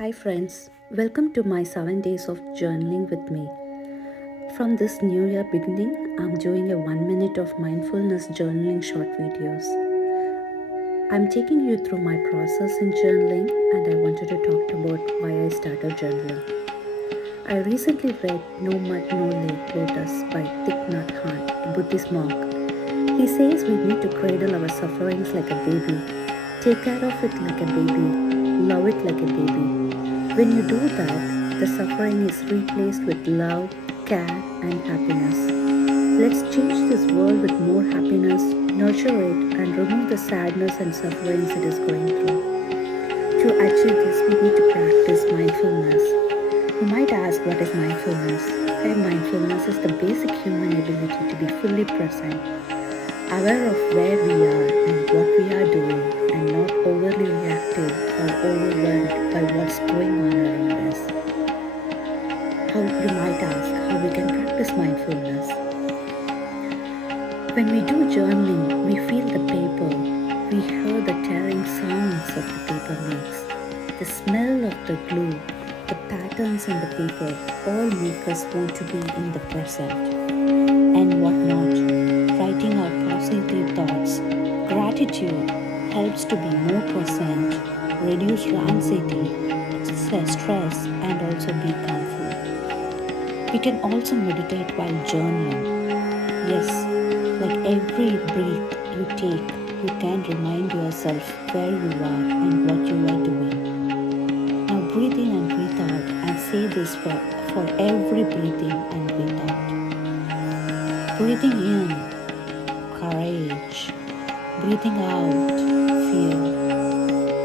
Hi, friends. Welcome to my 7 days of journaling with me. From this new year beginning, I'm doing a 1 minute of mindfulness journaling short videos. I'm taking you through my process in journaling, and I wanted to talk about why I started journaling. I recently read No Mud, No Lotus by Thich Nhat Hanh, a Buddhist monk. He says we need to cradle our sufferings like a baby, take care of it like a baby, love it like a baby. When you do that, the suffering is replaced with love, care, and happiness. Let's change this world with more happiness, nurture it, and remove the sadness and sufferings it is going through. To achieve this, we need to practice mindfulness. You might ask, what is mindfulness? Mindfulness is the basic human ability to be fully present, aware of where we are and what we are doing, and not overly reactive or overwhelmed by what's going on around us. How you might ask how we can practice mindfulness. When we do journaling, we feel the paper, we hear the tearing sounds of the paper makes, the smell of the glue, the patterns in the paper all make us want to be in the present. And what not? Writing our positive thoughts, gratitude helps to be more present, reduce anxiety, stress, and also be calmful. We can also meditate while journaling. Yes, like every breath you take, you can remind yourself where you are and what you are doing. Now breathe in and breathe out, and say this for every breath in and breathe out. Breathing in, courage. Breathing out, fear.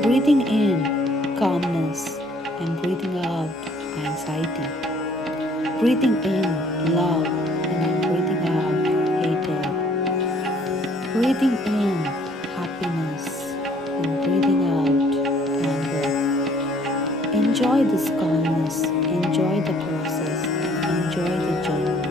Breathing in, calmness. And breathing out, anxiety. Breathing in, love. And breathing out, hatred. Breathing in, happiness. And breathing out, anger. Enjoy this calmness. Enjoy the process. Enjoy the journey.